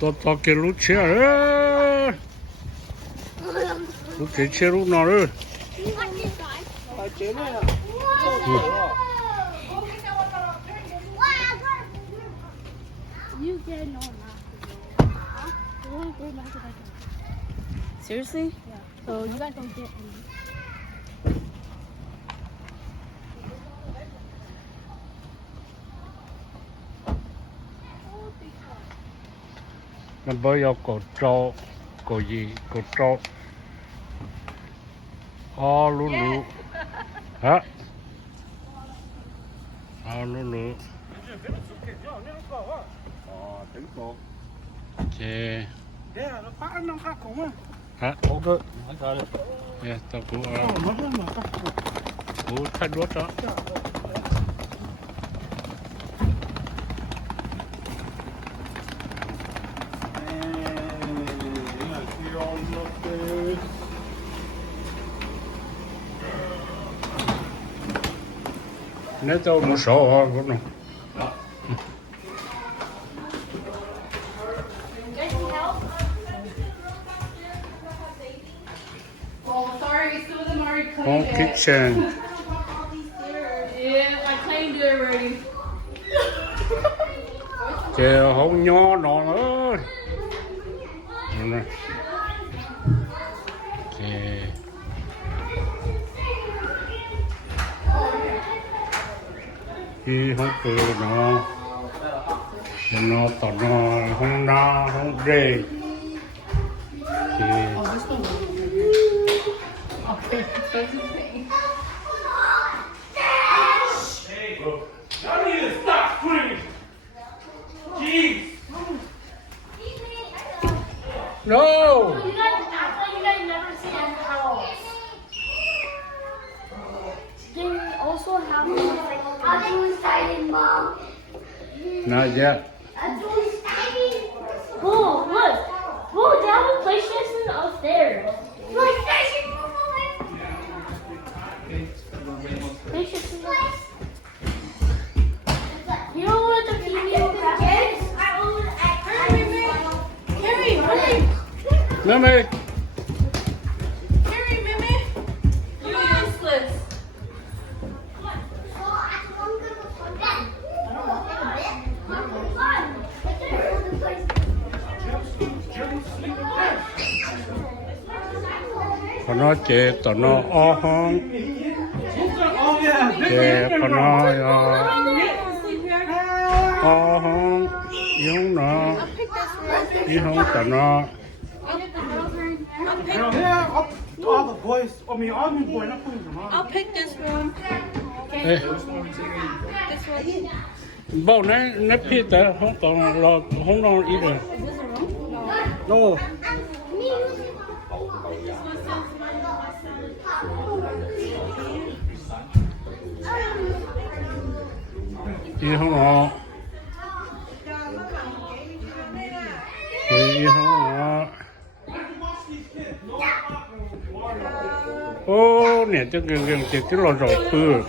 to cái lú chia ơi lú cái chia lú nào ơi Seriously? Yeah. So you guys don't get any. nó bây giờ cổ gì cổ trâu lú lú hả lú lú chè hả tao cũng thay đuốt đó nếu tao một số cũng được home kitchen. Yeah, I claimed it already. Chè hông nho nọ ơi. Chè. Khi không cười nó tỏ nó không na không rê. Chè. Okay, that's his name. Hey, look. Y'all need to stop screaming. Jeez. No. You guys act like you guys never see a house. They also have I'm too excited, Mom. Not yet. I'm too excited. Oh, look. Oh, they have a PlayStation upstairs. PlayStation. PlayStation. You know what the TV is? Carrie, honey. Mimi. Carrie, Mimi. You're useless. Còn nó chè tao nó hông chè còn nó hông giống nó không tao nó All the boys, all the boys, not putting them on. I'll pick this room. ê This room. bao nãy phi tới không còn lo không lo ý rồi Is this a room? no ý không lo ý không lo ô nè cho cái lo rồi rồi